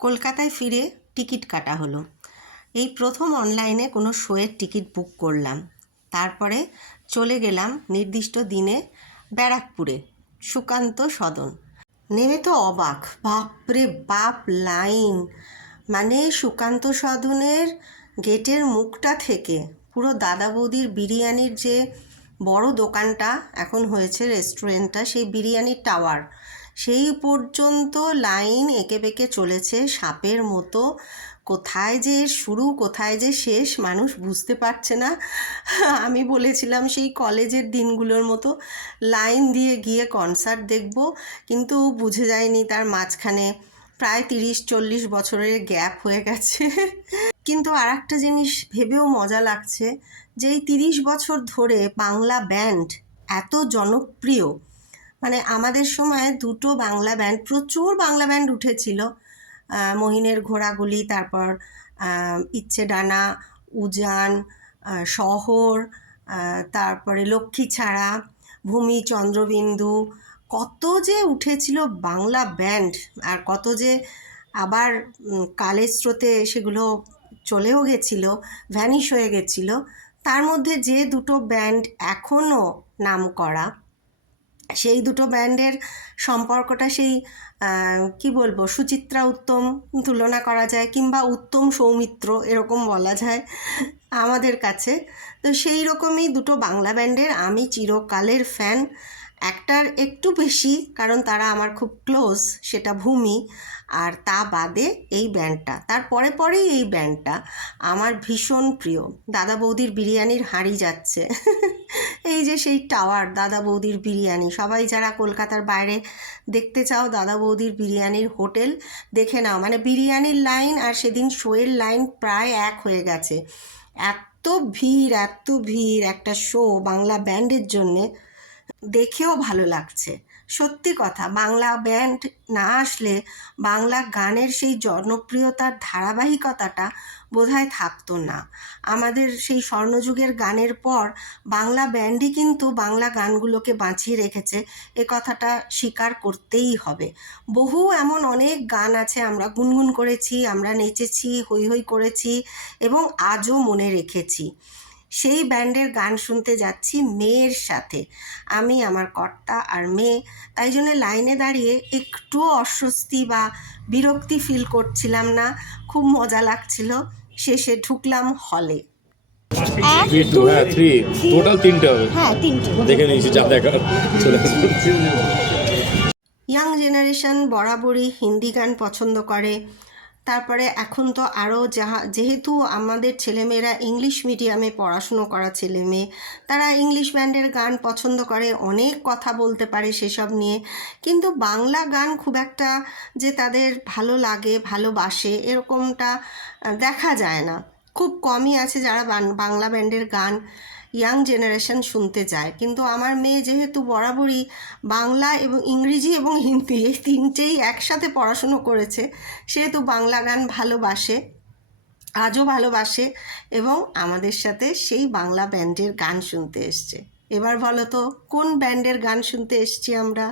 কলকাতায় ফিরে টিকিট কাটা হলো। এই প্রথম অনলাইনে কোনো শোয়ের টিকিট বুক করলাম। তারপরে চলে গেলাম নির্দিষ্ট দিনে ব্যারাকপুরে, সুকান্ত সদন। নেমে তো অবাক, বাপরে বাপ লাইন! মানে সুকান্ত সদনের গেটের মুখটা থেকে পুরো দাদা বৌদির বিরিয়ানির যে বড় দোকানটা এখন হয়েছে রেস্টুরেন্টটা, সেই বিরিয়ানির টাওয়ার, সেই পর্যন্ত লাইন এঁকে বেঁকে চলেছে সাপের মতো। কোথায় যে শুরু কোথায় যে শেষ মানুষ বুঝতে পারছে না। আমি বলেছিলাম সেই কলেজের দিনগুলোর মতো লাইন দিয়ে গিয়ে কনসার্ট দেখব, কিন্তু বুঝে যায়নি তার মাঝখানে প্রায় 30-40 বছরের গ্যাপ হয়ে গেছে। কিন্তু আর একটা জিনিস ভেবেও মজা লাগছে যে এই 30 বছর ধরে বাংলা ব্যান্ড এত জনপ্রিয়। মানে আমাদের সময় দুটো বাংলা ব্যান্ড, প্রচুর বাংলা ব্যান্ড উঠেছিল, মহিনের ঘোড়াগুলি, তারপর ইচ্ছে ডানা, উজান, শহর, তারপরে লক্ষ্মী ছাড়া, ভূমি, চন্দ্রবিন্দু, কত যে উঠেছিল বাংলা ব্যান্ড। আর কত যে আবার কালের স্রোতে সেগুলো চলেও গেছিল, ভ্যানিশ হয়ে গেছিল। তার মধ্যে যে দুটো ব্যান্ড এখনও নাম করা, সেই দুটো ব্যান্ডের সম্পর্কটা সেই কি বলবো, সুচিত্রা উত্তম তুলনা করা যায়, কিংবা উত্তম সৌমিত্র এরকম বলা যায় আমাদের কাছে। তো সেই রকমই দুটো বাংলা ব্যান্ডের আমি চিরকালের ফ্যান। একটার একটু বেশি, কারণ তারা আমার খুব ক্লোজ, সেটা ভূমি। আর তা বাদে এই ব্যান্ডটা, তার পরে পরেই এই ব্যান্ডটা আমার ভীষণ প্রিয়। দাদা বৌদির বিরিয়ানির হাঁড়ি যাচ্ছে। এই যে সেই টাওয়ার, দাদা বৌদির বিরিয়ানি, সবাই যারা কলকাতার বাইরে দেখতে চাও দাদা বৌদির বিরিয়ানির হোটেল, দেখে নাও। মানে বিরিয়ানির লাইন আর সেদিন শোয়ের লাইন প্রায় এক হয়ে গেছে। এত ভিড়, এত ভিড় একটা শো বাংলা ব্যান্ডের জন্যে, দেখেও ভালো লাগছে। সত্যি কথা, বাংলা ব্যান্ড না আসলে বাংলা গানের সেই জনপ্রিয়তার ধারাবাহিকতাটা বোধহয় থাকতো না। আমাদের সেই স্বর্ণযুগের গানের পর বাংলা ব্যান্ডই কিন্তু বাংলা গানগুলোকে বাঁচিয়ে রেখেছে, এ কথাটা স্বীকার করতেই হবে। বহু এমন অনেক গান আছে আমরা গুনগুন করেছি, আমরা নেচেছি, হৈ হৈ করেছি এবং আজও মনে রেখেছি। সেই ব্যান্ডের গান শুনতে যাচ্ছি মেয়ের সাথে, আমি, আমার কর্তা আর মেয়ে। তাই জন্য লাইনে দাঁড়িয়ে একটুও অস্বস্তি বা বিরক্তি ফিল করছিলাম না, খুব মজা লাগছিল। শেষে ঢুকলাম হলে। টোটাল তিনটে হবে। হ্যাঁ, তিনটে দেখে নিয়েছি, যা দেখার চলে আসবে। ইয়াং জেনারেশন বরাবরই হিন্দি গান পছন্দ করে। তারপরে এখন তো আরও যেহেতু আমাদের ছেলেমেয়েরা ইংলিশ মিডিয়ামে পড়াশুনো করা ছেলেমেয়ে, তারা ইংলিশ ব্যান্ডের গান পছন্দ করে, অনেক কথা বলতে পারে সেসব নিয়ে। কিন্তু বাংলা গান খুব একটা যে তাদের ভালো লাগে, ভালোবাসে, এরকমটা দেখা যায় না। খুব কমই আছে যারা বাংলা ব্যান্ডের গান ইয়াং জেনারেশন শুনতে যায়। কিন্তু আমার মেয়ে যেহেতু বরাবরই বাংলা এবং ইংরেজি এবং হিন্দি এই তিনটেই একসাথে পড়াশুনো করেছে, সেহেতু বাংলা গান ভালোবাসে, আজও ভালোবাসে, এবং আমাদের সাথে সেই বাংলা ব্যান্ডের গান শুনতে এসছে। এবার বলো তো কোন ব্যান্ডের গান শুনতে এসছি আমরা?